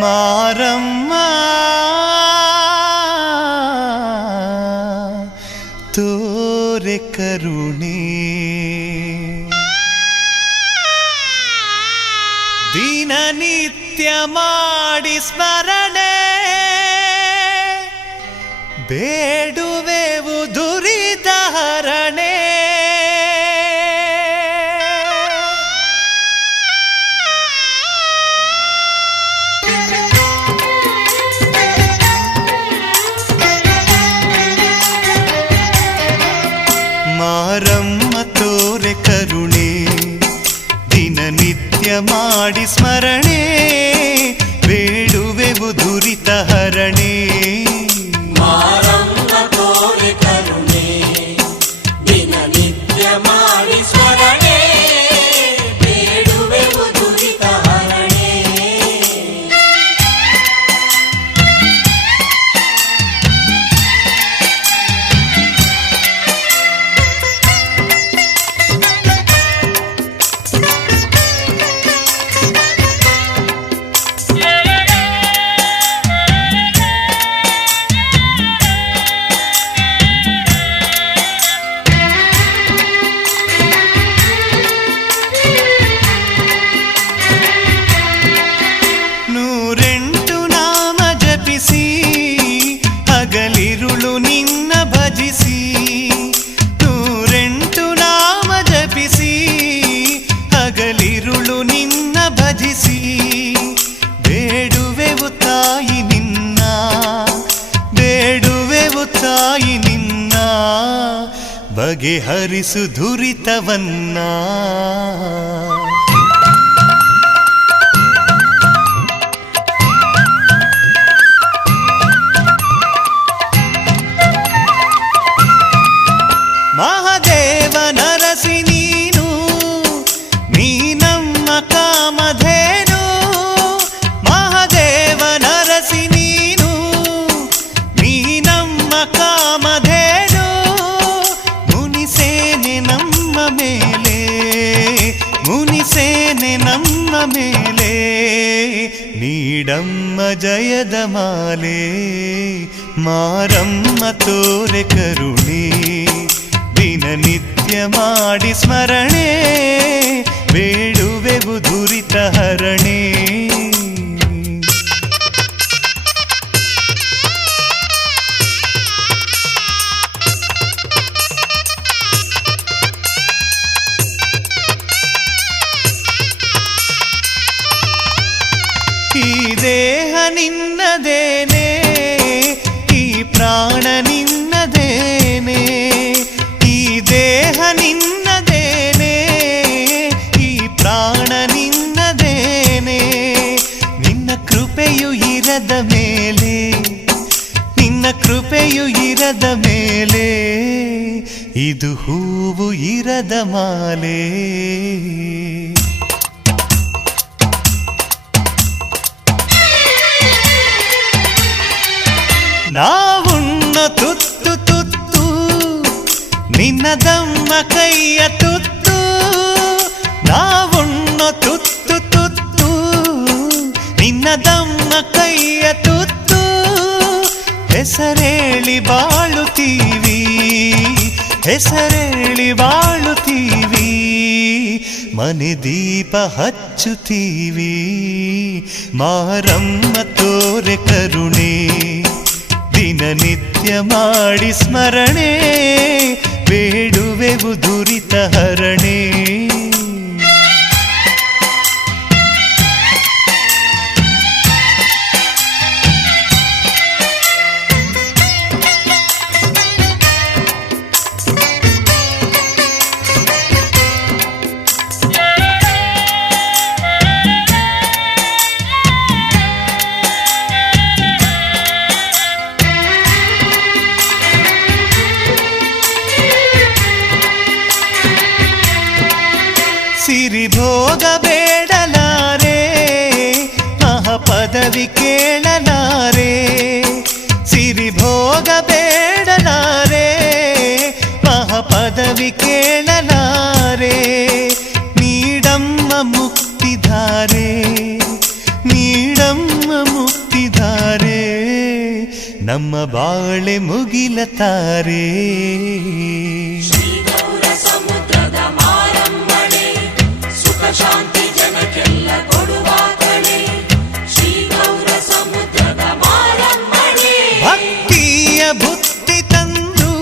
ಮಾರಮ್ಮ ತೋರೆ ಕರುಣೆ ದಿನನಿತ್ಯ ಮಾಡಿ ಸ್ಮರಣೆ ಬೇಡುವೆವು ದುರಿತ ಹರಣೆ ಮಾರಮ್ಮ ತೋರೆ ಕರುಣೆ ದಿನನಿತ್ಯ ಮಾಡಿ ಸ್ಮರಣೆ ಬೇಡುವೆವು ದುರಿತ ಹರಣೆ ಮಾರಮ್ಮ ತೋರೆ ಕರುಣೆ ದಿನನಿತ್ಯ ಮಾಡಿ ಸ್ಮರಣೆ ಬೇಡುವೆವು ದುರಿತ ಹರಣೆ ಹಗಲಿರುಳು ನಿನ್ನ ಭಜಿಸಿ ನೂರೆಂಟು ನಾಮ ಜಪಿಸಿ ಹಗಲಿರುಳು ನಿನ್ನ ಭಜಿಸಿ ಬೇಡುವೆವು ತಾಯಿ ನಿನ್ನ ಬೇಡುವೆವು ತಾಯಿ ನಿನ್ನ ಬಗೆಹರಿಸು ದುರಿತವನ್ನ ಮಹಾದೇವ ನರಸಿ ನೀನು ನೀ ನಮ್ಮ ಕಾಮಧೇನು ಮಹಾದೇವ ನರಸಿ ನೀನು ನೀ ನಮ್ಮ ಕಾಮಧೇನು ಮುನಿಸೇನೆ ನಮ್ಮ ಮೇಲೆ ಮುನಿಸೇನೆ ನಮ್ಮ ಮೇಲೆ ನೀಡಮ್ಮ ಜಯದ ಮಾಲೆ ಮಾರಮ್ಮ ತೋರೆ ಕರುಣೆ ದಿನನಿತ್ಯ ಮಾಡಿ ಸ್ಮರಣೆ ಬೇಡುವೆವು ದುರಿತ ಹರಣೆ ಈ ದೇಹ ನಿನ್ನದೇನೆ ಈ ಪ್ರಾಣ ನಿನ್ನದೇನೆ ದೇಹ ನಿನ್ನದೇನೆ ಈ ಪ್ರಾಣ ನಿನ್ನದೇನೆ ನಿನ್ನ ಕೃಪೆಯು ಇರದ ಮೇಲೆ ನಿನ್ನ ಕೃಪೆಯು ಇರದ ಮೇಲೆ ಇದು ಹೂವು ಇರದ ಮಾಲೆ ನಾವುಣ್ಣ ತುತ್ತು ತುತ್ತು ನಿನ್ನದಮ್ಮ ಕೈಯ ತುತ್ತು ನಾವುಣ್ಣ ತುತ್ತು ತುತ್ತು ನಿನ್ನದಮ್ಮ ಕೈಯ ತುತ್ತು ಹೆಸರೇಳಿ ಬಾಳುತ್ತೀವಿ ಹೆಸರೇಳಿ ಬಾಳುತ್ತೀವಿ ಮನೆ ದೀಪ ಹಚ್ಚುತ್ತೀವಿ ಮಾರಮ್ಮ ತೋರೆ ಕರುಣೆ ದಿನನಿತ್ಯ ಮಾಡಿ ಸ್ಮರಣೆ ಬೇಡುವೆವು ದುರಿತ ಹರಣೆ ಸಿರಿ ಭೋಗ ಬೇಡಲಾರೆ ಮಹಾಪದವಿ ಕೇಳಲಾರೆ ಸಿರಿ ಭೋಗ ಬೇಡಲಾರೆ ಮಹಾಪದವಿ ಕೇಳಲಾರೆ ನೀಡಮ್ಮ ಮುಕ್ತಿಧಾರೆ ನೀಡಮ್ಮ ನಮ್ಮ ಬಾಳೆ ಮುಗಿಲ ತಾರೆ. ಶ್ರೀಗೌರ ಸಮುದ್ರದ ಮಾರಮ್ಮಳೆ ಸುಖ ಶಾಂತಿ ಜನಕ್ಕೆಲ್ಲ ಕೊಡುವ ಕಳೆ. ಶ್ರೀಗೌರ ಸಮುದ್ರದ ಮಾರಮ್ಮಳೆ ಭಕ್ತಿಯ ಬುತ್ತಿ ತಂದು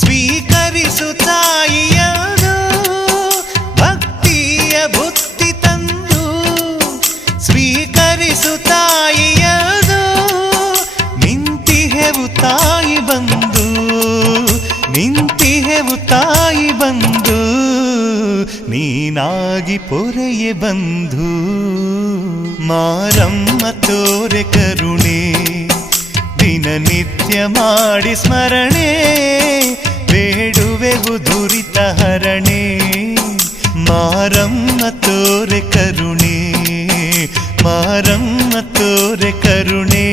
ಸ್ವೀಕರಿಸು ತಾಯಿಯದು. ಭಕ್ತಿಯ ಬುತ್ತಿ ತಂದು ಸ್ವೀಕರಿಸು ತಾಯಿಯದು. ನಿಂತಿಹೆವು ತಾಯಿ ಬಂದು, ನಿಂತಿಹೆವು ತಾಯಿ ಬಂದು, ನೀನಾಗಿ ಪೊರೆಯೆ ಬಂಧು. ಮಾರಮ್ಮ ತೋರೆ ಕರುಣೆ ದಿನನಿತ್ಯ ಮಾಡಿ ಸ್ಮರಣೆ. ಬೇಡುವೆವು ದುರಿತ ಹರಣೆ. ಮಾರಮ್ಮ ತೋರೆ ಕರುಣೆ, ಮಾರಮ್ಮ ತೋರೆ ಕರುಣೆ.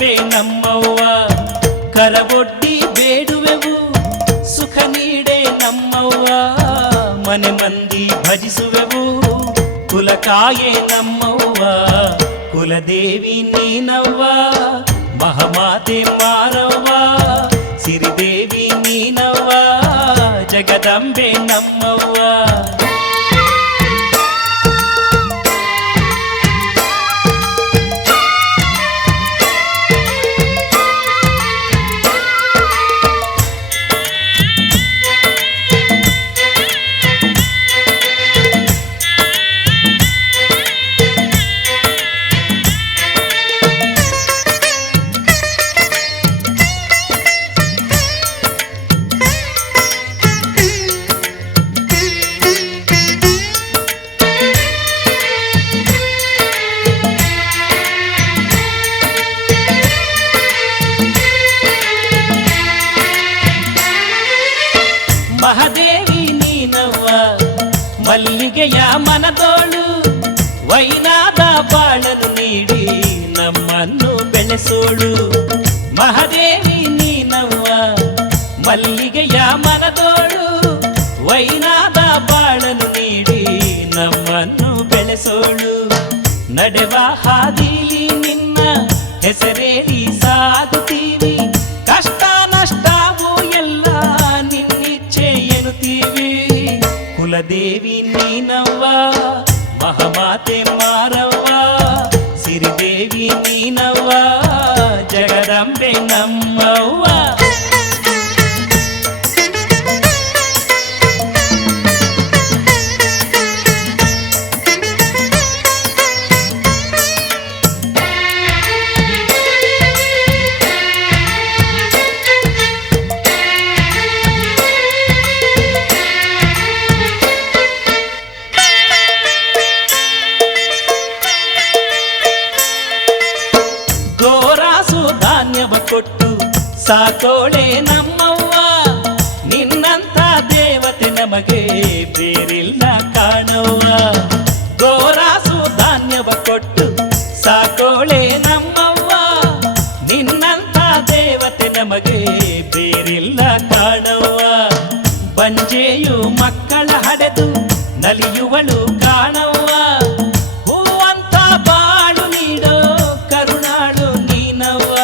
ಜಗದಂಬೆ ನಮ್ಮವ್ವ ಕರವೊಡ್ಡಿ ಬೇಡುವೆವು ಸುಖ ನೀಡೆ ನಮ್ಮವ್ವ ಮನೆ ಮಂದಿ ಭಜಿಸುವೆವು ಕುಲಕಾಯೆ ನಮ್ಮವ್ವ ಕುಲದೇವಿ ನೀನವ್ವ ಮಹಾಮಾತೆ ಮಾರವ್ವ ಸಿರಿದೇವಿ ನೀನವ್ವ ಜಗದಂಬೆ ನಮ್ಮವ್ವ ಮಹಾದೇವಿ ನೀನವ್ವ ಮಲ್ಲಿಗೆಯ ಮನದೋಳು ವೈನಾದ ಬಾಳನು ನೀಡಿ ನಮ್ಮನ್ನು ಬೆಳೆಸೋಳು ಮಹಾದೇವಿ ನೀನವ್ವ ಮಲ್ಲಿಗೆಯ ಮನದೋಳು ವೈನಾದ ಬಾಳನು ನೀಡಿ ನಮ್ಮನ್ನು ಬೆಳೆಸೋಳು ನಡೆವ ಹಾದಿಲಿ ನಿನ್ನ ಹೆಸರೇರಿ ಸಾಗುತ್ತೀವಿ ಕಷ್ಟ ನಷ್ಟವು ಎಲ್ಲ ನಿನ್ನಿಚ್ಛೆ ಎನ್ನುತ್ತೀವಿ ಕುಲದೇವಿ ನೀನವ್ವ ಮಹಾಮಾತೆ ಮಾರವ್ವ ಸಿರಿದೇವಿ ನೀನವ್ವ ಜಗದಂಬೆ ನಮ್ಮವ್ವ ಗೋರಾಸು ಧಾನ್ಯವ ಕೊಟ್ಟು ಸಾಕೋಳೆ ನಮ್ಮವ್ವ ನಿನ್ನಂಥ ದೇವತೆ ನಮಗೆ ಬೇರಿಲ್ಲ ಕಾಣವ್ವ ಗೋರಾಸು ಧಾನ್ಯವ ಕೊಟ್ಟು ಸಾಕೋಳೆ ನಮ್ಮವ್ವ ನಿನ್ನಂಥ ದೇವತೆ ನಮಗೆ ಬೇರಿಲ್ಲ ಕಾಣವ್ವ ಬಂಜೆಯು ಮಕ್ಕಳ ಹಡೆದು ನಲಿಯುವಳು ಕಾಣವ್ವ ಹೂವಂತ ಬಾಳು ನೀಡೋ ಕರುಣಾಳು ನೀನವ್ವ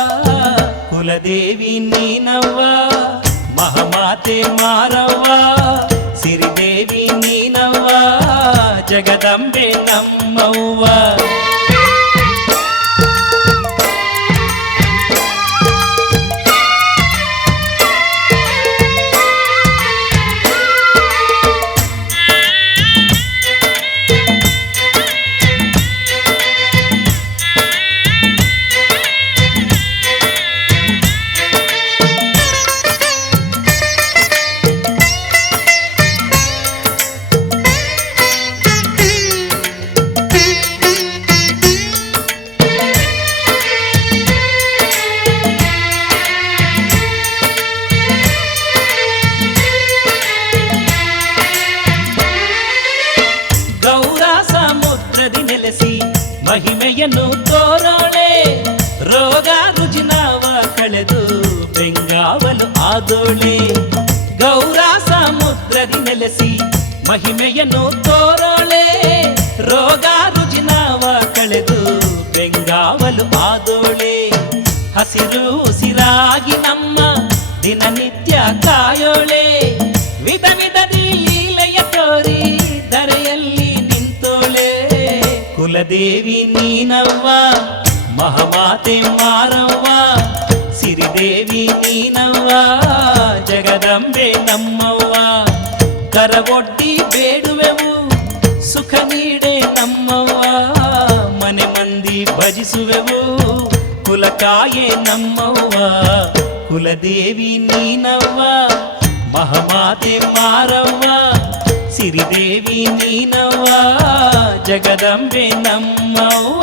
ಕುಲದೇವಿ ನೀನವ್ವ ಮಹಾಮಾತೆ ಮಾರವ್ವ ಸಿರಿದೇವಿ ನೀನವ್ವ ಜಗದಂಬೆ ನಮ್ಮವ್ವ ನೆಲೆಸಿ ಮಹಿಮೆಯನ್ನು ತೋರೋಳೆ ರೋಗ ರುಜಿನವ ಕಳೆದು ಬೆಂಗಾವಲು ಆದೋಳೆ ಗೌರ ಸಮುದ್ರದಿ ನೆಲೆಸಿ ಮಹಿಮೆಯನ್ನು ತೋರೋಳೆ ರೋಗ ರುಜಿನವ ಕಳೆದು ಬೆಂಗಾವಲು ಆದೋಳೆ ಹಸಿರು ಉಸಿರಾಗಿ ನಮ್ಮ ದಿನನಿತ್ಯ ಕಾಯೋಳೆ ವಿಧ ವಿಧದಿ ಲೀಲೆಯ ತೋರಿ ಧರೆಯಲ್ಲಿ ನಿಂತೋಳೆ ಕುಲದೇವಿ ನೀನವ್ವ ಮಹಾಮಾತೆ ಮಾರವ್ವ ಸಿರಿದೇವಿ ನೀನವ್ವ ಜಗದಂಬೆ ನಮ್ಮವ್ವ ಕರವೊಡ್ಡಿ ಬೇಡುವೆವು ಸುಖ ನೀಡೆ ನಮ್ಮವ್ವ ಮನೆ ಮಂದಿ ಭಜಿಸುವೆವು ಕುಲಕಾಯೆ ನಮ್ಮವ್ವ ಕುಲದೇವಿ ನೀನವ್ವ ಮಹಾಮಾತೆ ಮಾರವ್ವ ಸಿರಿದೇವಿ ನೀನವ್ವ ಜಗದಂಬೆ ನಮ್ಮವ್ವ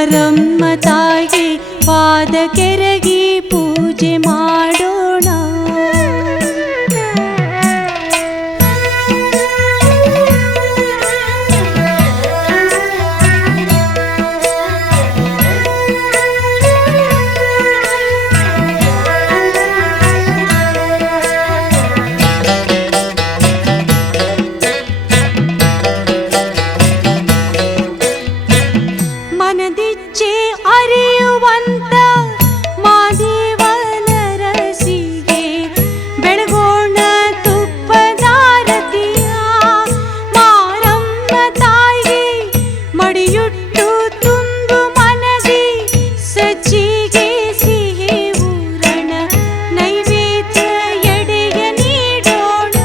ಮಾರಮ್ಮ ತಾಯಿಗೆ ಪಾದ ಕೆರಗಿ ಪೂಜೆ ಮಾಡೋಣ. ಮನದಿಚ್ಛೆ ಅರಿಯುವಂತ ಮಾದೇವನ ರಸಿಗೆ ಬೆಳಗೋಣ ತುಪ್ಪದಾರತಿಯ. ಮಾರಮ್ಮ ತಾಯಿಗೆ ಮಡಿಯುಟ್ಟು ತುಂಬು ಮನದಿ ಸಜ್ಜಿಗೆ ಸಿಹಿ ಊರಣ ನೈವೇದ್ಯ ಎಡೆಗೆ ನೀಡೋಣ.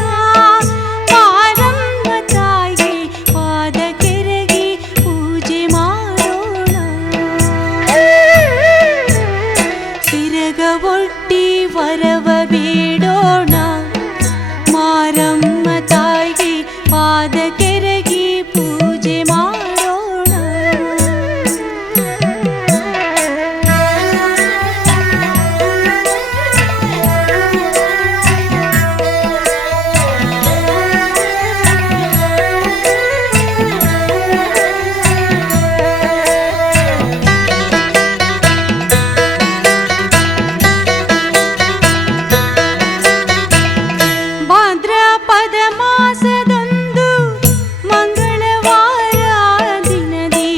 ಮಾರಮ್ಮ ತಾಯಿಗೆ ಪಾದ ಕೆರಗಿ ಪೂಜೆ ಮಾಡೋಣ. ಸಿರಗ ಒಟ್ಟಿ ವರವ ಬೇಡೋಣ. ಮಾರಮ್ಮ ತಾಯಿಗೆ ಪಾದ ಕೆರಗಿ ಪೂಜೆ ಮಾಡೋಣ. ಭಾದ್ರಪದ ಮಾಸದೊಂದು ಮಂಗಳವಾರ ದಿನದಿ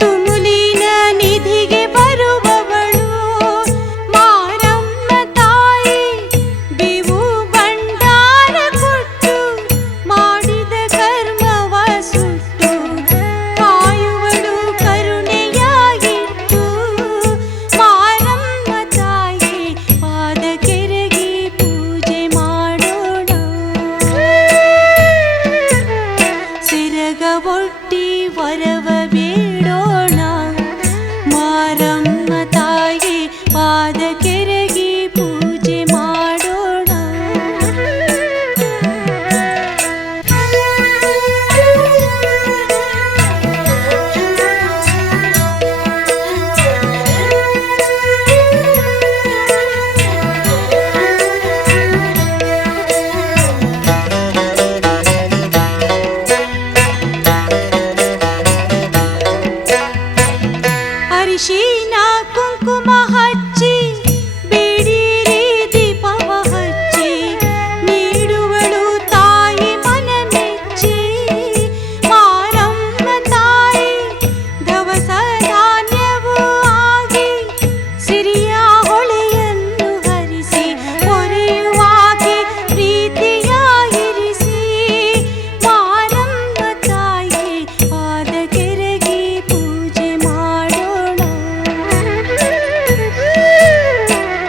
ತುಮುಲಿನ ನಿಧಿಗೆ ಬರುವವಳು ಮಾರಮ್ಮ ತಾಯಿ. ಬೇವು ಭಂಡಾರ ಕೊಟ್ಟು ಮಾಡಿದ ಕರ್ಮವ ಸುಟ್ಟು ಕಾಯುವಳು ಕರುಣೆಯಾಗಿಟ್ಟು. ಮಾರಮ್ಮ ತಾಯಿ ಪಾದ ಕೆರಗಿ ಪೂಜೆ ಮಾಡೋಣ. ಸಿರಗ ಒಟ್ಟಿ ವರವ ಬೇಡೋಣ. ಮಾರಮ್ಮ ತಾಯಿ ಪಾದ ಕೆರಗಿ ಪೂಜೆ ಮಾಡೋಣ. ಅರಿಶಿನ ಕುಂಕುಮ ಹಚ್ಚಿ ಬೇಡಿರಿ ದೀಪವ ಹಚ್ಚಿ ನೀಡುವಳು ತಾಯಿ ಮನ ಮೆಚ್ಚಿ. ಮಾರಮ್ಮ ತಾಯಿ ದವಸ ಧಾನ್ಯವೂ ಆಗಿ ಸಿರಿಯ ಹೊಳೆಯನ್ನು ಹರಿಸಿ ಹೊರೆಯುವಾಗೆ ಪ್ರೀತಿಯ ಇರಿಸಿ. ಮಾರಮ್ಮ ತಾಯಿ ಪಾದ ಕೆರಗಿ ಪೂಜೆ ಮಾಡೋಣ.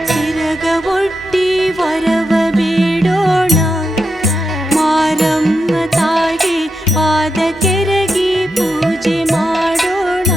ಸಿರಗ ಒಟ್ಟಿ ವರವ ಬೇಡೋಣ. ಮಾರಮ್ಮ ತಾಯಿ ಪಾದ ಕೆರಗಿ ಪೂಜೆ ಮಾಡೋಣ.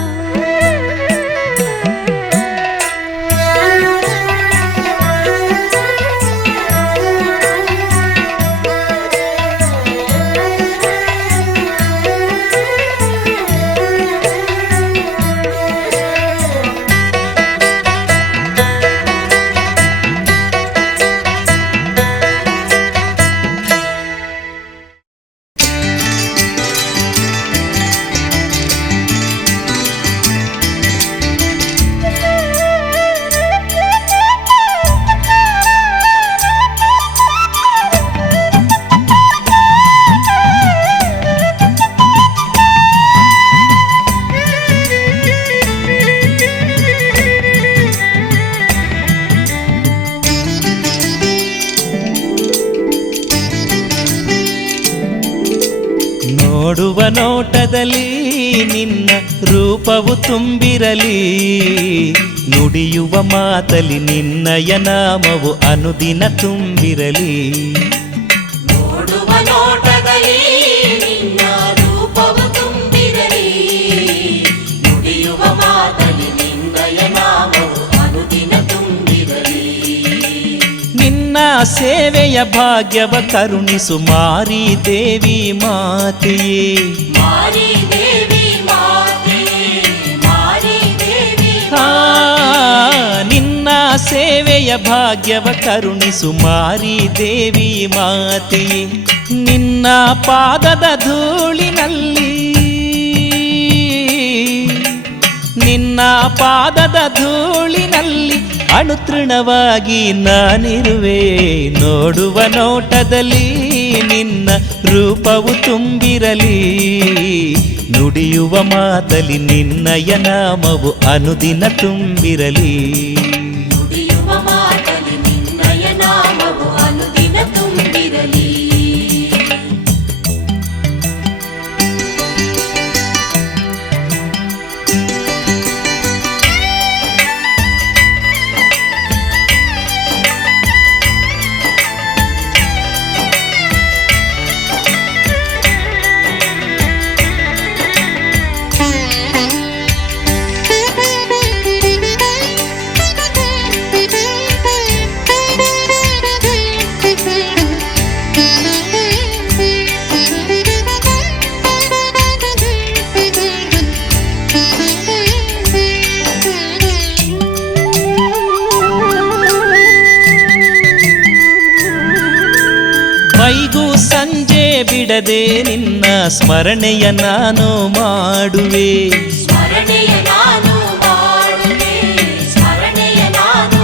ನೋಡುವ ನೋಟದಲ್ಲಿ ನಿನ್ನ ರೂಪವು ತುಂಬಿರಲಿ. ನುಡಿಯುವ ಮಾತಲಿ ನಿನ್ನಯ ನಾಮವು ಅನುದಿನ ತುಂಬಿರಲಿ. ನೋಡುವ ನೋಟದಲ್ಲಿ ನಿನ್ನ ರೂಪವು ತುಂಬಿರಲಿ. ನುಡಿಯುವ ಮಾತಲಿ ನಿನ್ನಯ ನಾಮವು ಅನುದಿನ ತುಂಬಿರಲಿ. ನಿನ್ನ ಸೇವೆಯ ಭಾಗ್ಯವ ಕರುಣಿಸು ಮಾರಿ ದೇವಿ ಮಾತೆಯೇ. ಮಾರಿ ದೇವಿ ಮಾತೆಯೇ, ಮಾರಿ ಸೇವೆಯ ಭಾಗ್ಯವ ಕರುಣಿಸು ಮಾರಿ ದೇವಿ ಮಾತೆಯೇ. ನಿನ್ನ ಪಾದದ ಧೂಳಿನಲ್ಲಿ ನಿನ್ನ ಪಾದದ ಧೂಳಿನಲ್ಲಿ ಅಣುತೃಣವಾಗಿ ನಾನಿರುವೆ. ನೋಡುವ ನೋಟದಲ್ಲಿ ನಿನ್ನ ರೂಪವು ತುಂಬಿರಲಿ. ನುಡಿಯುವ ಮಾತಲಿ ನಿನ್ನಯ ನಾಮವು ಅನುದಿನ ತುಂಬಿರಲಿ. ನುಡಿಯುವ ಮಾತಲಿ ನಿನ್ನಯ ನಾಮವು ಅನುದಿನ ತುಂಬಿರಲಿ. ಬೈಗೂ ಸಂಜೆ ಬಿಡದೆ ನಿನ್ನ ಸ್ಮರಣೆಯ ನಾನು ಮಾಡುವೆ. ಸ್ಮರಣೆಯ ನಾನು ಮಾಡುವೆ, ಸ್ಮರಣೆಯ ನಾನು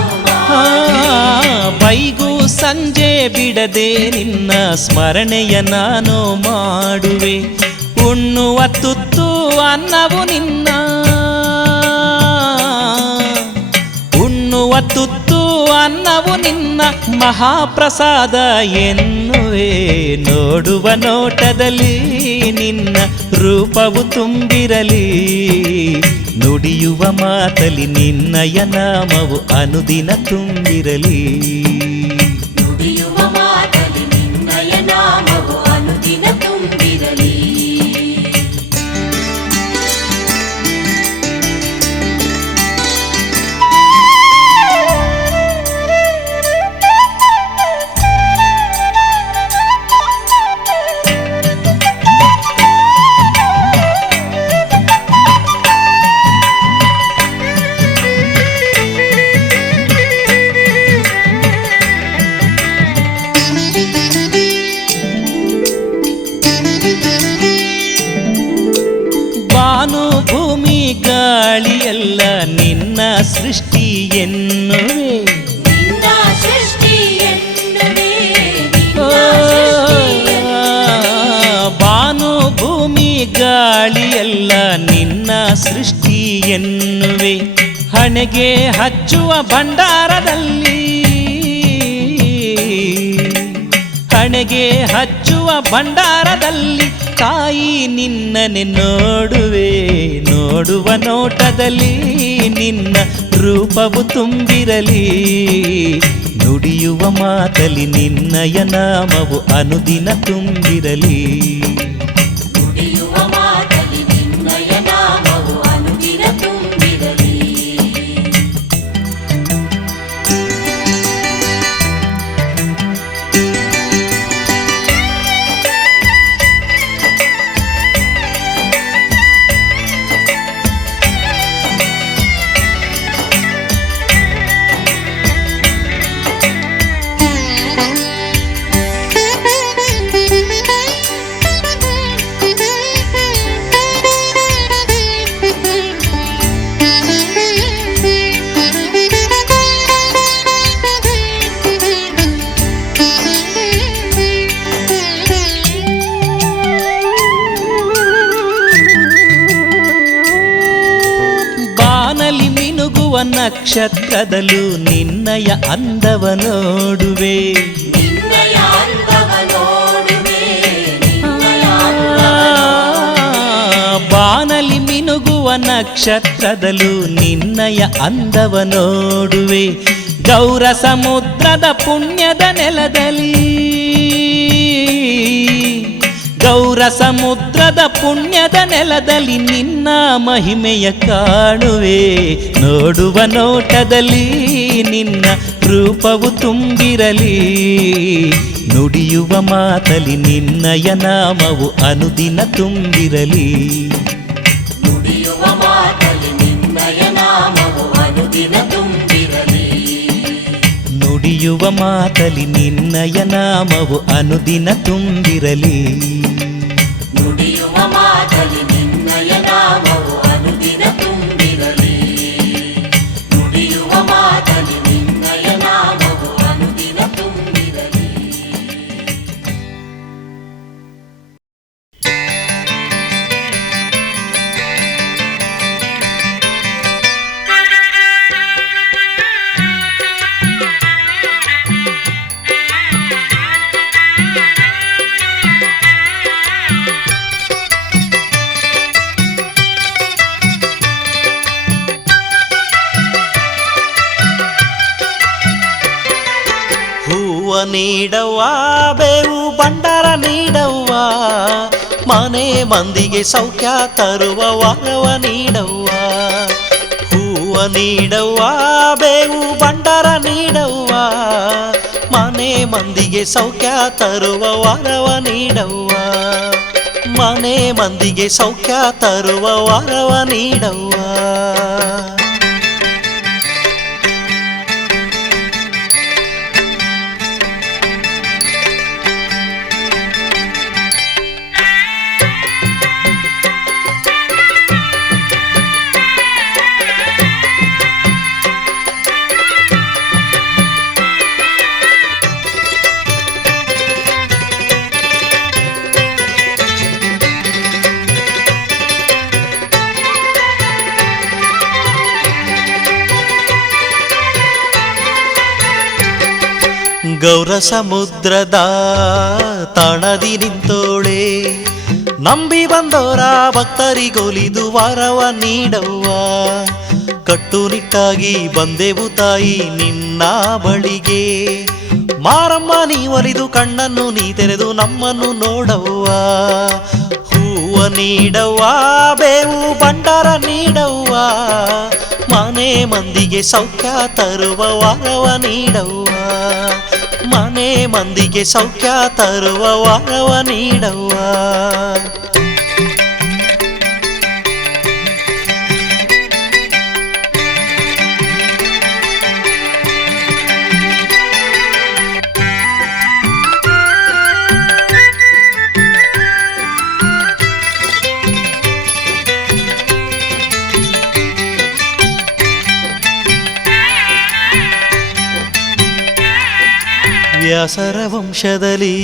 ಬೈಗೂ ಸಂಜೆ ಬಿಡದೆ ನಿನ್ನ ಸ್ಮರಣೆಯ ನಾನು ಮಾಡುವೆ. ಉಣ್ಣುವ ತುತ್ತು ಅನ್ನವು ನಿನ್ನ ಉಣ್ಣುವ ತುತ್ತು ಅನ್ನವು ನಿನ್ನ ಮಹಾಪ್ರಸಾದ ಎನ್ನುವೆ. ನೋಡುವ ನೋಟದಲ್ಲಿ ನಿನ್ನ ರೂಪವು ತುಂಬಿರಲಿ. ನುಡಿಯುವ ಮಾತಲಿ ನಿನ್ನಯ ನಾಮವು ಅನುದಿನ ತುಂಬಿರಲಿ. ನುಡಿಯುವ ಮಾತಲಿ ನಿನ್ನಯ ನಾಮವು ಅನುದಿನ ತುಂಬಿರಲಿ. ಬಾನು ಭೂಮಿ ಗಾಳಿಯೆಲ್ಲ ನಿನ್ನ ಸೃಷ್ಟಿ ಎನ್ನುವೆ. ನಿನ್ನ ಸೃಷ್ಟಿ ಎನ್ನುವೆ, ಓ, ಬಾನು ಭೂಮಿ ಗಾಳಿಯೆಲ್ಲ ನಿನ್ನ ಸೃಷ್ಟಿ ಎನ್ನುವೆ. ಹಣೆಗೆ ಹಚ್ಚುವ ಭಂಡಾರದಲ್ಲಿ ಹಣೆಗೆ ಹಚ್ಚುವ ಭಂಡಾರದಲ್ಲಿ ತಾಯಿ ನಿನ್ನನೆ ನೋಡುವೆ. ನೋಡುವ ನೋಟದಲ್ಲಿ ನಿನ್ನ ರೂಪವು ತುಂಬಿರಲಿ. ನುಡಿಯುವ ಮಾತಲಿ ನಿನ್ನಯ ನಾಮವು ಅನುದಿನ ತುಂಬಿರಲಿ. ನುಡಿಯುವ ಮಾತಲಿ ನಿನ್ನಯ ನಾಮವು ಅನುದಿನ ತುಂಬಿರಲಿ. ನಕ್ಷತ್ರದಲ್ಲೂ ನಿನ್ನಯ ಅಂದವ ನೋಡುವೆ. ನಿನ್ನಯ ಅಂದವ ನೋಡುವೆ, ನಿನ್ನಯ ಬಾನಲಿ ಮಿನುಗುವ ನಕ್ಷತ್ರದಲ್ಲೂ ನಿನ್ನಯ ಅಂದವ ನೋಡುವೆ. ಗೌರ ಸಮುದ್ರದ ಪುಣ್ಯದ ನೆಲದಲ್ಲಿ ಗೌರ ಸಮುದ್ರದ ಪುಣ್ಯದ ನೆಲದಲ್ಲಿ ನಿನ್ನ ಮಹಿಮೆಯ ಕಾಣುವೆ. ನೋಡುವ ನೋಟದಲ್ಲಿ ನಿನ್ನ ರೂಪವು ತುಂಬಿರಲಿ. ನುಡಿಯುವ ಮಾತಲಿ ನಿನ್ನಯ ನಾಮವು ಅನುದಿನ ತುಂಬಿರಲಿ. ನುಡಿಯುವ ಮಾತಲಿ ನಿನ್ನಯ ನಾಮವು ಅನುದಿನ ತುಂಬಿರಲಿ. ನುಡಿಯುವ ಮಾತಲಿ ನಿನ್ನಯ ನಾಮವು ಅನುದಿನ ತುಂಬಿರಲಿ. ನುಡಿಯುವ ಮಾತಲಿ ನಿನ್ನಯ ನಾಮವು ಅನುದಿನ ತುಂಬಿರಲಿ. ನುಡಿಯುವ ಮಾತಲಿ ನಿನ್ನಯ ನಾಮವು ಅನುದಿನ ತುಂಬಿರಲಿ. ಹೂವ ನೀಡವ್ವ ಬೇವು ಬಂಡಾರ ನೀಡವ್ವ, ಮನೆ ಮಂದಿಗೆ ಸೌಖ್ಯ ತರುವ ವರವ ನೀಡವ್ವ. ಹೂವ ನೀಡವ್ವ ಬೇವು ಬಂಡಾರ ನೀಡವ್ವ, ಮನೆ ಮಂದಿಗೆ ಸೌಖ್ಯ ತರುವ ವರವ ನೀಡವ್ವ. ಮನೆ ಮಂದಿಗೆ ಸೌಖ್ಯ ತರುವ ವರವ ನೀಡವ್ವ. ಗೌರ ಸಮುದ್ರದ ತಣದಿ ನಿಂತೋಳೆ, ನಂಬಿ ಬಂದೋರ ಭಕ್ತರಿಗೊಲಿದು ವರವ ನೀಡವ್ವ. ಕಟ್ಟುನಿಟ್ಟಾಗಿ ಬಂದೆವು ತಾಯಿ ನಿನ್ನ ಬಳಿಗೆ, ಮಾರಮ್ಮ ನೀ ಒಲಿದು ಕಣ್ಣನ್ನು ನೀ ತೆರೆದು ನಮ್ಮನ್ನು ನೋಡವ್ವ. ಹೂವ ನೀಡವ್ವ ಬೇವು ಬಂಡಾರ ನೀಡವ್ವ, ಮನೆ ಮಂದಿಗೆ ಸೌಖ್ಯ ತರುವ ವರವ ನೀಡವ್ವ. ಮನೆ ಮಂದಿಗೆ ಸೌಖ್ಯ ತರುವ ವರವ ನೀಡವ್ವ. ವ್ಯಾಸರ ವಂಶದಲ್ಲಿ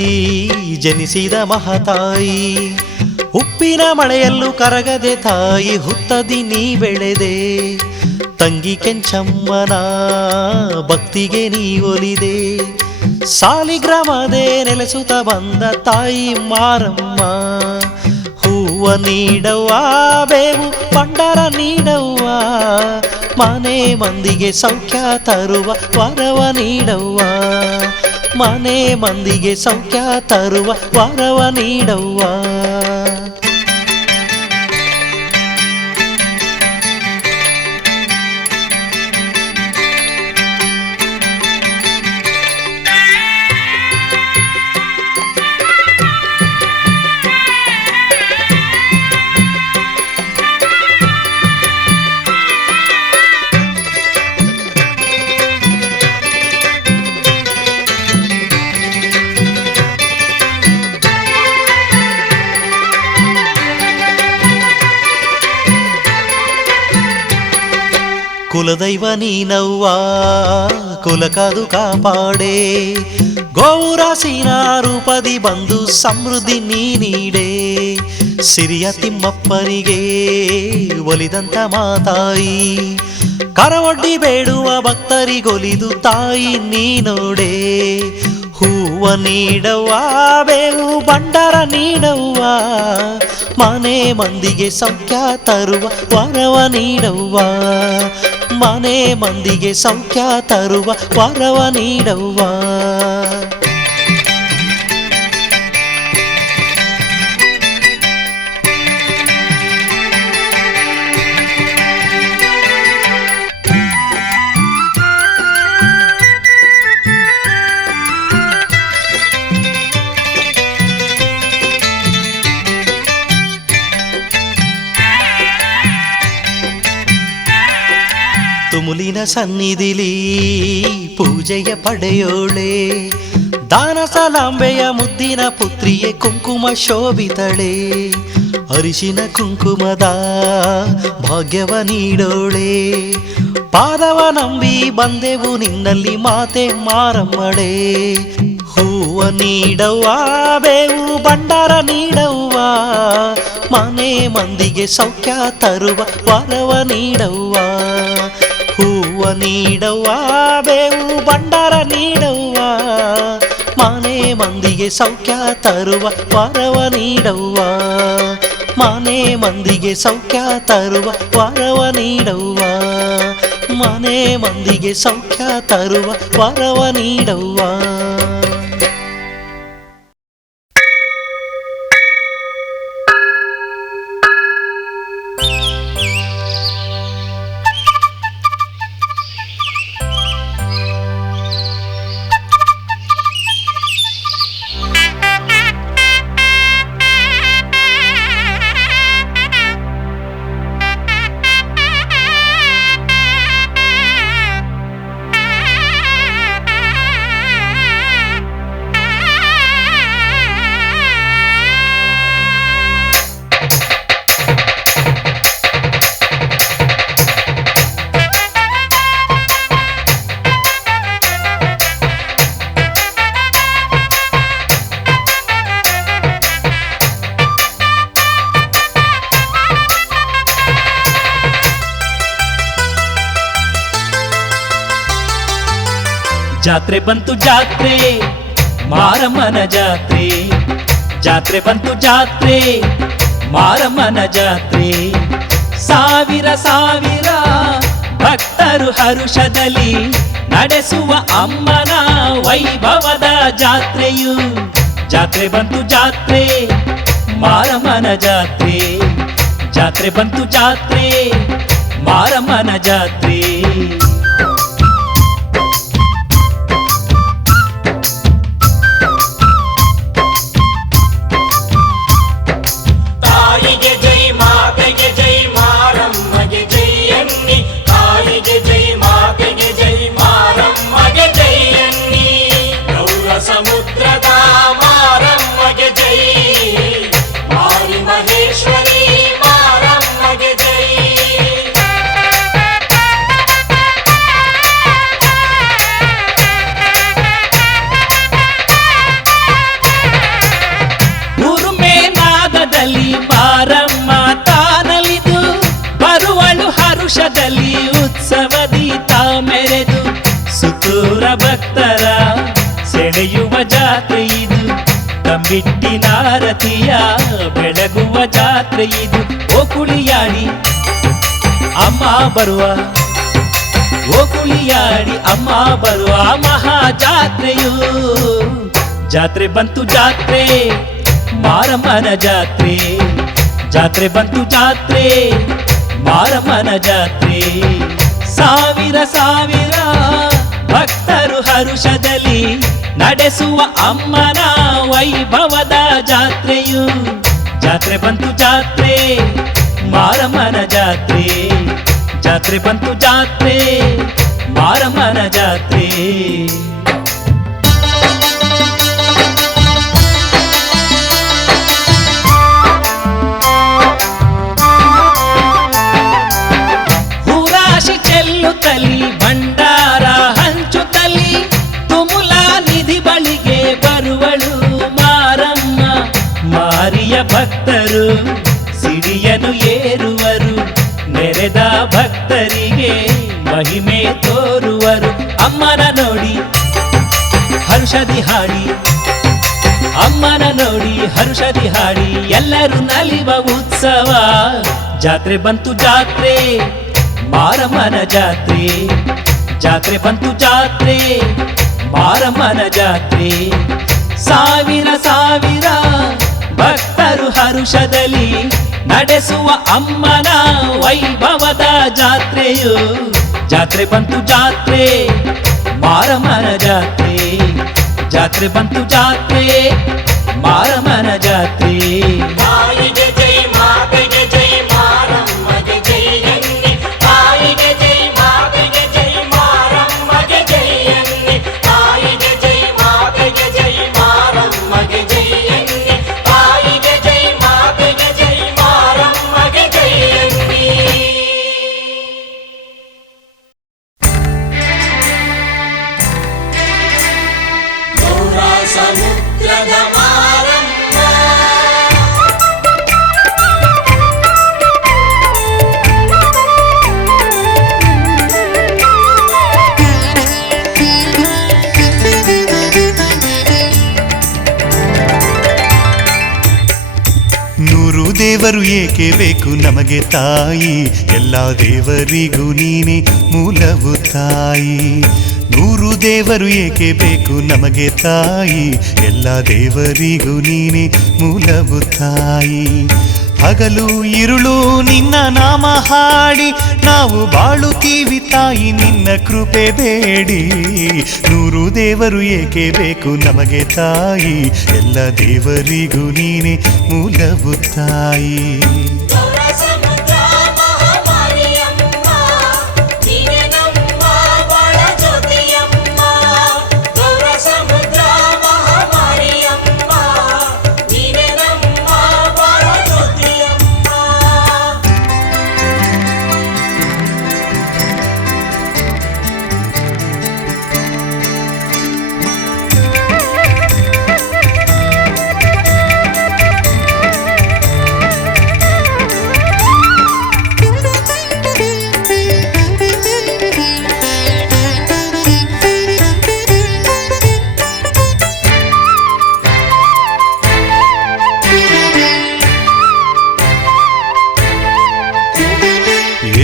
ಜನಿಸಿದ ಮಹತಾಯಿ, ಉಪ್ಪಿನ ಮಳೆಯಲ್ಲೂ ಕರಗದೆ ತಾಯಿ ಹುತ್ತದಿ ನೀ ಬೆಳೆದೆ. ತಂಗಿ ಕೆಂಚಮ್ಮನ ಭಕ್ತಿಗೆ ನೀ ಒಲಿದೆ, ಸಾಲಿಗ್ರಾಮದೇ ನೆಲೆಸುತ್ತ ಬಂದ ತಾಯಿ ಮಾರಮ್ಮ. ಹೂವ ನೀಡವ್ವ ಬೇವು ಬಂಡಾರ ನೀಡವ್ವ, ಮನೆ ಮಂದಿಗೆ ಸೌಖ್ಯ ತರುವ ವರವ ನೀಡವ್ವ. ಮನೆ ಮಂದಿಗೆ ಸೌಖ್ಯ ತರುವ ವರವ ನೀಡವ್ವ. ಕುಲದೈವ ನೀನವ್ವ ಕುಲಕಾದು ಕಾಪಾಡೆ, ಗೋರಾಸಿನ ರೂಪದಿ ಬಂದು ಸಮೃದ್ಧಿ ನೀ ನೀಡೆ. ಸಿರಿಯ ತಿಮ್ಮಪ್ಪನಿಗೆ ಒಲಿದಂತ ಮಾತಾಯಿ, ಕರವೊಡ್ಡಿ ಬೇಡುವ ಭಕ್ತರಿಗೊಲಿದು ತಾಯಿ ನೀ ನೋಡೆ. ಹೂವ ನೀಡವ್ವ ಬೇವು ಬಂಡಾರ ನೀಡವ್ವ, ಮನೆ ಮಂದಿಗೆ ಸೌಖ್ಯ ತರುವ ವರವ ನೀಡವ್ವ. ಮನೆ ಮಂದಿಗೆ ಸೌಖ್ಯ ತರುವ ವರವ ನೀಡವ್ವ. ತುಮುಲಿನ ಸನ್ನಿಧಿಲಿ ಪೂಜೆಯ ಪಡೆಯೋಳೆ ದಾನ ಸಲಾಂಬೆಯ ಮುದ್ದಿನ ಪುತ್ರಿಯೇ ಕುಂಕುಮ ಶೋಭಿತಳೆ ಅರಿಶಿನ ಕುಂಕುಮದ ಭಾಗ್ಯವ ನೀಡೋಳೆ ಪಾದವ ನಂಬಿ ಬಂದೆವು ನಿನ್ನಲ್ಲಿ ಮಾತೆ ಮಾರಮ್ಮಳೆ ಹೂವ ನೀಡವ್ವ ಬೇವು ಭಂಡಾರ ನೀಡವ್ವ ಮನೆ ಮಂದಿಗೆ ಸೌಖ್ಯ ತರುವ ವರವ ನೀಡವ್ವ ಹೂವ ನೀಡವ್ವ ಬೇವು ಭಂಡಾರ ನೀಡವ್ವ ಮನೆ ಮಂದಿಗೆ ಸೌಖ್ಯ ತರುವ ವರವ ನೀಡವ್ವ ಮನೆ ಮಂದಿಗೆ ಸೌಖ್ಯ ತರುವ ವರವ ನೀಡವ್ವ ಮನೆ ಮಂದಿಗೆ ಸೌಖ್ಯ ತರುವ ವರವ ನೀಡವ್ವ ಜಾತ್ರೆ ಬಂತು ಜಾತ್ರೆ ಮಾರಮ್ಮನ ಜಾತ್ರೆ ಜಾತ್ರೆ ಬಂತು ಜಾತ್ರೆ ಮಾರಮ್ಮನ ಜಾತ್ರೆ ಸಾವಿರ ಸಾವಿರ ಭಕ್ತರು ಹರುಷದಲ್ಲಿ ನಡೆಸುವ ಅಮ್ಮನ ವೈಭವದ ಜಾತ್ರೆಯು ಜಾತ್ರೆ ಬಂತು ಜಾತ್ರೆ ಮಾರಮ್ಮನ ಜಾತ್ರೆ ಜಾತ್ರೆ ಬಂತು ಜಾತ್ರೆ ಮಾರಮ್ಮನ ಜಾತ್ರೆ ಉತ್ಸವದಿ ತಾ ಮೆರೆದು ಸುತ್ತೂರ ಭಕ್ತರ ಸೆಳೆಯುವ ಜಾತ್ರೆ ಇದು ತಂಬಿಟ್ಟಿನಾರತಿಯ ಬೆಳಗುವ ಜಾತ್ರೆ ಇದು ಓ ಕುಳಿಯಾಡಿ ಅಮ್ಮ ಬರುವ ಓ ಕುಳಿಯಾಡಿ ಅಮ್ಮ ಬರುವ ಮಹಾ ಜಾತ್ರೆಯು ಜಾತ್ರೆ ಬಂತು ಜಾತ್ರೆ ಮಾರಮ್ಮನ ಜಾತ್ರೆ ಜಾತ್ರೆ ಬಂತು ಜಾತ್ರೆ ಮಾರಮ್ಮನ ಜಾತ್ರೆ ಸಾವಿರ ಸಾವಿರ ಭಕ್ತರು ಹರುಷದಲ್ಲಿ ನಡೆಸುವ ಅಮ್ಮನ ವೈಭವದ ಜಾತ್ರೆಯು ಜಾತ್ರೆ ಬಂತು ಜಾತ್ರೆ ಮಾರಮ್ಮನ ಜಾತ್ರೆ ಜಾತ್ರೆ ಬಂತು ಜಾತ್ರೆ ಮಾರಮ್ಮನ ಜಾತ್ರೆ ಚೆಲ್ಲುತ್ತಲಿ ಭಂಡಾರ ಹಂಚುತ್ತಲಿ ತುಮುಲ ನಿಧಿ ಬಳಿಗೆ ಬರುವಳು ಮಾರಮ್ಮ ಮಾರಿಯ ಭಕ್ತರು ಸಿಡಿಯನು ಏರುವರು ನೆರೆದ ಭಕ್ತರಿಗೆ ಮಹಿಮೆ ತೋರುವರು ಅಮ್ಮನ ನೋಡಿ ಹರುಷದಿ ಹಾಡಿ ಅಮ್ಮನ ನೋಡಿ ಹರುಷದಿ ಹಾಡಿ ಎಲ್ಲರೂ ನಲಿವ ಉತ್ಸವ ಜಾತ್ರೆ ಬಂತು ಜಾತ್ರೆ ಮಾರಮ್ಮನ ಜಾತ್ರೆ ಜಾತ್ರೆ ಬಂತು ಜಾತ್ರೆ ಮಾರಮ್ಮನ ಜಾತ್ರೆ ಸಾವಿರ ಸಾವಿರ ಭಕ್ತರು ಹರುಷದಲ್ಲಿ ನಡೆಸುವ ಅಮ್ಮನ ವೈಭವದ ಜಾತ್ರೆಯು ಜಾತ್ರೆ ಬಂತು ಜಾತ್ರೆ ಮಾರಮ್ಮನ ಜಾತ್ರೆ ಜಾತ್ರೆ ಬಂತು ಜಾತ್ರೆ ಮಾರಮ್ಮನ ಜಾತ್ರೆ ತಾಯಿಗೆ ಜೈ ಮಾತೆಗೆ ಜೈ ಮಾರಮ್ಮಗೆ ಜೈ ಎನ್ನಿ ತಾಯಿಗೆ ಜೈ ಮಾತೆಗೆ ದೇವರು ಏಕೆ ಬೇಕು ನಮಗೆ ತಾಯಿ ಎಲ್ಲ ದೇವರಿಗೂ ನೀನೆ ಮೂಲವು ತಾಯಿ ನೂರು ದೇವರು ಏಕೆ ಬೇಕು ನಮಗೆ ತಾಯಿ ಎಲ್ಲ ದೇವರಿಗೂ ನೀನೆ ಮೂಲವು ತಾಯಿ ಹಗಲು ಇರುಳು ನಿನ್ನ ನಾಮ ಹಾಡಿ ನಾವು ಬಾಳುತ್ತೀವಿ ತಾಯಿ ನಿನ್ನ ಕೃಪೆ ಬೇಡಿ ನೂರು ದೇವರು ಏಕೆ ಬೇಕು ನಮಗೆ ತಾಯಿ ಎಲ್ಲ ದೇವರಿಗೂ ನೀನೆ ಮೂಲವು ತಾಯಿ ಗೌರ ಸಮುದ್ರ ಮಹಾಮಾರಿಯಮ್ಮ ನೀನೆ ನಮ್ಮ ಬಾಳ ಜ್ಯೋತಿಯಮ್ಮ ಗೌರ ಸಮುದ್ರ ಮಹಾಮಾರಿಯಮ್ಮ ನೀನೆ ನಮ್ಮ ಬಾಳ ಜ್ಯೋತಿಯಮ್ಮ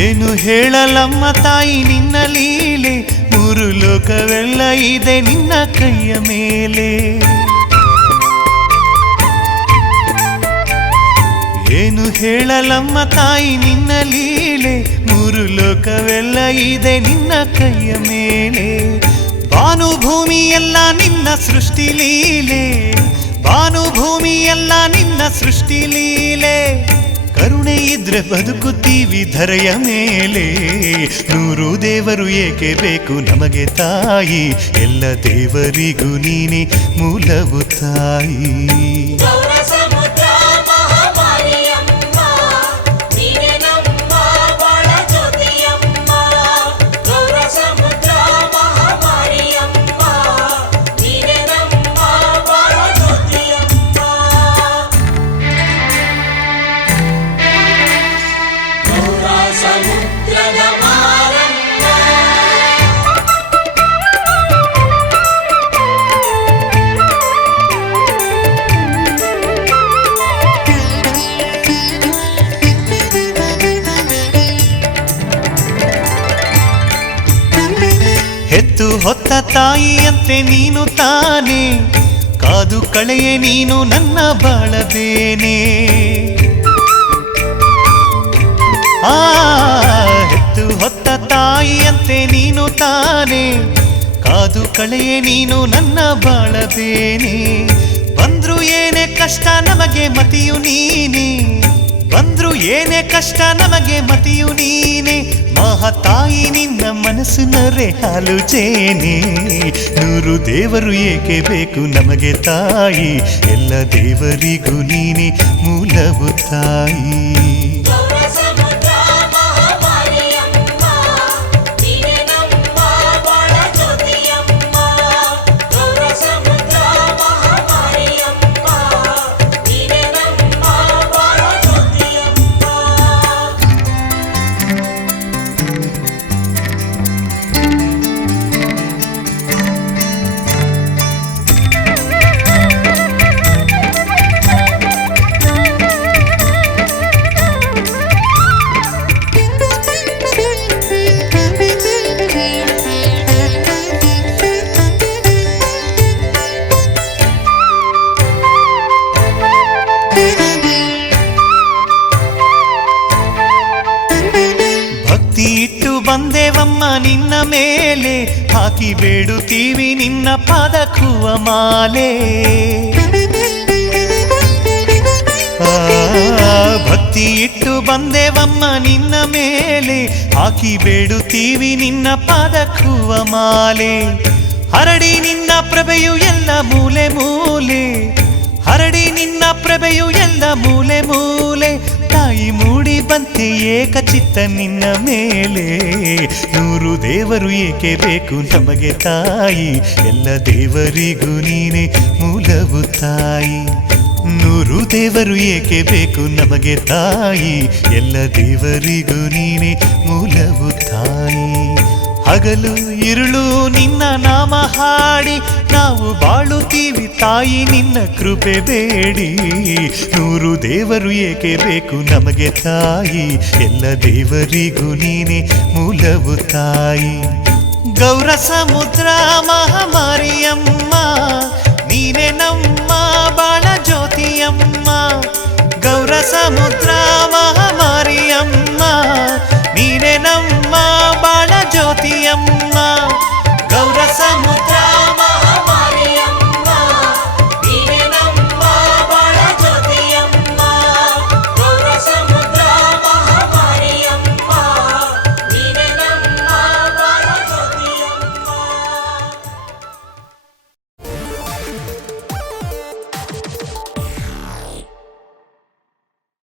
ಏನು ಹೇಳಲಮ್ಮ ತಾಯಿ ನಿನ್ನ ಲೀಲೆ ಮೂರು ಲೋಕವೆಲ್ಲ ಇದೆ ನಿನ್ನ ಕೈಯ ಮೇಲೆ ಏನು ಹೇಳಲಮ್ಮ ತಾಯಿ ನಿನ್ನ ಲೀಲೆ ಮೂರು ಲೋಕವೆಲ್ಲ ಇದೆ ನಿನ್ನ ಕೈಯ ಮೇಲೆ ಭಾನುಭೂಮಿ ಎಲ್ಲ ನಿನ್ನ ಸೃಷ್ಟಿ ಲೀಲೆ ಭಾನುಭೂಮಿ ಎಲ್ಲ ನಿನ್ನ ಸೃಷ್ಟಿ ಲೀಲೆ ಕರುಣೆ ಇದ್ರೆ ಬದುಕುತ್ತೀವಿ ಧರೆಯ ಮೇಲೆ ನೂರು ದೇವರು ಏಕೆ ಬೇಕು ನಮಗೆ ತಾಯಿ ಎಲ್ಲ ದೇವರಿಗೂ ನೀನೆ ಮೂಲವು ತಾಯಿ ಗೌರ ಸಮುದ್ರ ಮಹಾಮಾರಿಯಮ್ಮ ನೀನೆ ನಮ್ಮ ಬಾಳ ಜ್ಯೋತಿಯಮ್ಮ ಗೌರ ಸಮುದ್ರ ಮಹಾಮಾರಿಯಮ್ಮ ನೀನೆ ನಮ್ಮ ಬಾಳ ಜ್ಯೋತಿಯಮ್ಮ ಗೌರ ಸಮುದ್ರದ ಮಾರಮ್ಮ ಹೆತ್ತು ಹೊತ್ತ ತಾಯಿಯಂತೆ ನೀನು ತಾನೇ ಕಾದು ಕಳೆಯೇ ನೀನು ನನ್ನ ಬಾಳಬೇನೆ ಹೆತ್ತು ಹೊತ್ತ ತಾಯಿಯಂತೆ ನೀನು ತಾನೇ ಕಾದು ಕಳೆಯೇ ನೀನು ನನ್ನ ಬಾಳಬೇನೆ ಬಂದ್ರು ಏನೇ ಕಷ್ಟ ನಮಗೆ ಮತಿಯು ನೀನೆ ಬಂದ್ರು ಏನೇ ಕಷ್ಟ ನಮಗೆ ಮತಿಯು ನೀನೆ ಮಹಾತಾಯಿ ನಿನ್ನ ಮನಸ್ಸು ನರೆ ಹಾಲು ಜೇನೆ ನೂರು ದೇವರು ಏಕೆ ಬೇಕು ನಮಗೆ ತಾಯಿ ಎಲ್ಲ ದೇವರಿಗೂ ನೀನೆ ಮೂಲವು ತಾಯಿ ಗೌರ ಸಮುದ್ರ ಮಹಾಮಾರಿಯಮ್ಮ ನೀನೆ ನಮ್ಮ ಬಾಳ ಜ್ಯೋತಿಯಮ್ಮ ಗೌರ ಸಮುದ್ರ ಮಹಾಮಾರಿಯಮ್ಮ ನೀನೆ ನಮ್ಮ ಬಾಳ ಜ್ಯೋತಿಯಮ್ಮ ಭಕ್ತಿ ಇಟ್ಟು ಬಂದೇವಮ್ಮ ನಿನ್ನ ಮೇಲೆ ಹಾಕಿ ಬೇಡುತ್ತೀವಿ ನಿನ್ನ ಪಾದಕ್ಕುವ ಮಾಲೆ ಭಕ್ತಿ ಇಟ್ಟು ಬಂದೇವಮ್ಮ ನಿನ್ನ ಮೇಲೆ ಹಾಕಿ ಬೇಡುತ್ತೀವಿ ನಿನ್ನ ಪಾದಕ್ಕುವ ಮಾಲೆ ಹರಡಿ ನಿನ್ನ ಪ್ರಭೆಯು ಎಲ್ಲ ಮೂಲೆ ಮೂಲೆ ಹರಡಿ ನಿನ್ನ ಪ್ರಭೆಯು ಎಲ್ಲ ಮೂಲೆ ಮೂಲೆ ತಾಯಿ ಮೂಡಿ ಬಂತೆ ಏಕಚಿತ್ತ ನಿನ್ನ ಮೇಲೆ ನೂರು ದೇವರು ಏಕೆ ಬೇಕು ನಮಗೆ ತಾಯಿ ಎಲ್ಲ ದೇವರಿಗೂ ನೀನೆ ಮೂಲವು ತಾಯಿ ನೂರು ದೇವರು ಏಕೆ ಬೇಕು ನಮಗೆ ತಾಯಿ ಎಲ್ಲ ದೇವರಿಗೂ ನೀನೆ ಮೂಲವು ತಾಯಿ ಹಗಲು ഇരുಳು ನಿನ್ನ ನಾಮ ಹಾಡಿ ನಾವು ಬಾಳುತ್ತೀವಿ ತಾಯಿ ನಿನ್ನ ಕೃಪೆ ಬೇಡಿ. 100 ದೇವರು ಏಕೆ ಬೇಕು ನಮಗೆ ತಾಯಿ, ಎಲ್ಲ ದೇವರಿಗೂ ನೀನೆ ಮೂಲವು ತಾಯಿ. ಗೌರ ಸಮುದ್ರ ಮಹಾಮಾರಿಯಮ್ಮ ನೀನೆ ನಮ್ಮ ಬಾಳ ಜ್ಯೋತಿಯಮ್ಮ. ಗೌರ ಸಮುದ್ರ ಮಹಾಮಾರಿಯಮ್ಮ ನೀನೆ ನಮ್ಮ